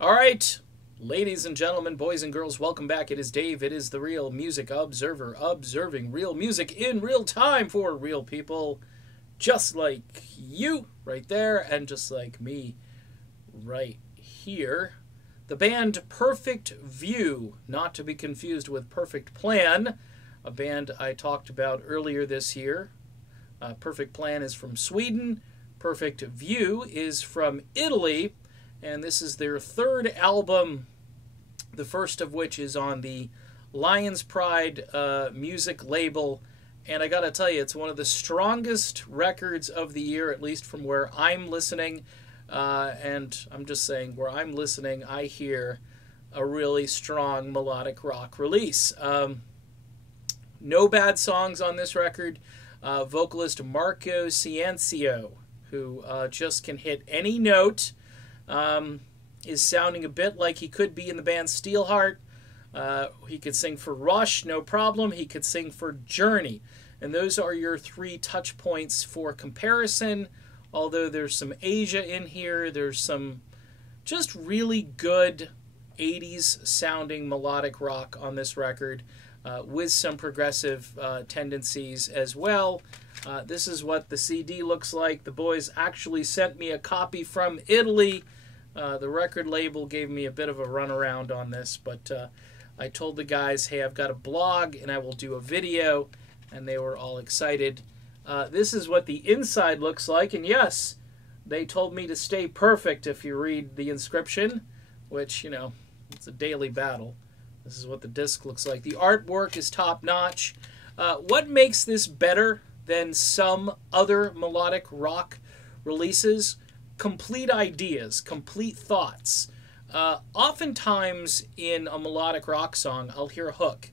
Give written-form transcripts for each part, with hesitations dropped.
All right, ladies and gentlemen, boys and girls, welcome back. It is Dave. It is the Real Music Observer, observing real music in real time for real people, just like you right there and just like me right here. The band Perfect View, not to be confused with Perfect Plan, a band I talked about earlier this year. Perfect Plan is from Sweden. Perfect View is from Italy. And this is their third album, the first of which is on the Lion's Pride music label. And I gotta tell you, it's one of the strongest records of the year, at least from where I'm listening. And I'm just saying, where I'm listening, I hear a really strong melodic rock release. No bad songs on this record. Vocalist Marco Ciencio, who just can hit any note, is sounding a bit like he could be in the band Steelheart. He could sing for Rush, no problem. He could sing for Journey. And those are your three touch points for comparison. Although there's some Asia in here, there's some just really good 80s sounding melodic rock on this record, with some progressive tendencies as well. This is what the CD looks like. The boys actually sent me a copy from Italy. The record label gave me a bit of a runaround on this, but I told the guys, hey, I've got a blog and I will do a video, and they were all excited. This is what the inside looks like, and yes, they told me to stay perfect if you read the inscription, which, you know, it's a daily battle. This is what the disc looks like. The artwork is top-notch. What makes this better than some other melodic rock releases? Complete ideas, complete thoughts. Oftentimes in a melodic rock song, I'll hear a hook,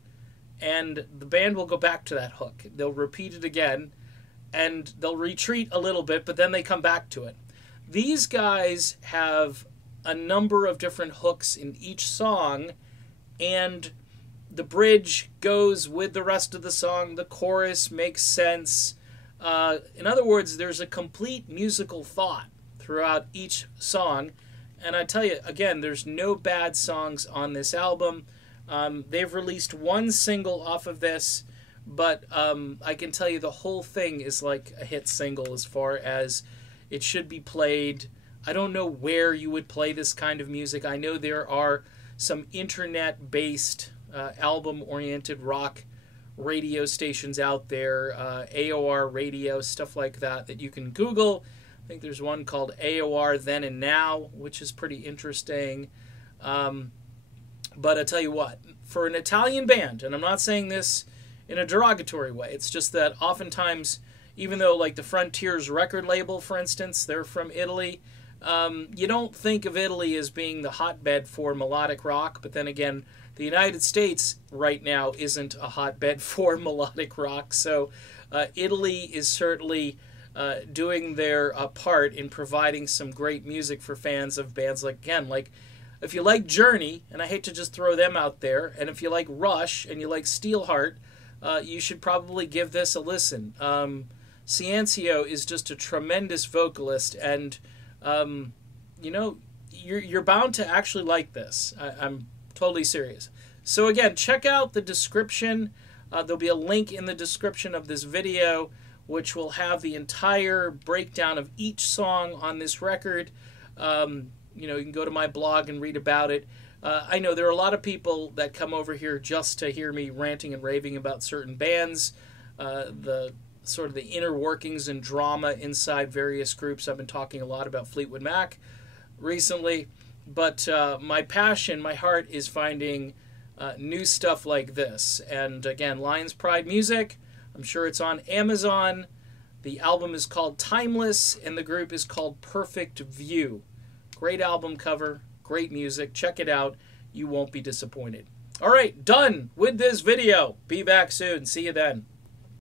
and the band will go back to that hook. They'll repeat it again, and they'll retreat a little bit, but then they come back to it. These guys have a number of different hooks in each song, and the bridge goes with the rest of the song. The chorus makes sense. In other words, there's a complete musical thought throughout each song. And I tell you, again, there's no bad songs on this album. They've released one single off of this, but I can tell you the whole thing is like a hit single as far as it should be played. I don't know where you would play this kind of music. I know there are some internet-based, album-oriented rock radio stations out there, AOR radio, stuff like that, that you can Google. I think there's one called AOR Then and Now, which is pretty interesting. But I tell you what, for an Italian band, and I'm not saying this in a derogatory way, it's just that oftentimes, even though like the Frontiers record label, for instance, they're from Italy, you don't think of Italy as being the hotbed for melodic rock, but then again, the United States right now isn't a hotbed for melodic rock, so Italy is certainly doing their part in providing some great music for fans of bands like, again, like, if you like Journey, and I hate to just throw them out there, and if you like Rush and you like Steelheart, you should probably give this a listen. Ciencio is just a tremendous vocalist, and you know, you're bound to actually like this. I'm totally serious. So again, check out the description. There'll be a link in the description of this video, which will have the entire breakdown of each song on this record. You know, you can go to my blog and read about it. I know there are a lot of people that come over here just to hear me ranting and raving about certain bands, the sort of the inner workings and drama inside various groups. I've been talking a lot about Fleetwood Mac recently, but my passion, my heart is finding new stuff like this. And again, Lion's Pride music, I'm sure it's on Amazon. The album is called Timeless, and the group is called Perfect View. Great album cover, great music. Check it out. You won't be disappointed. All right, done with this video. Be back soon. See you then.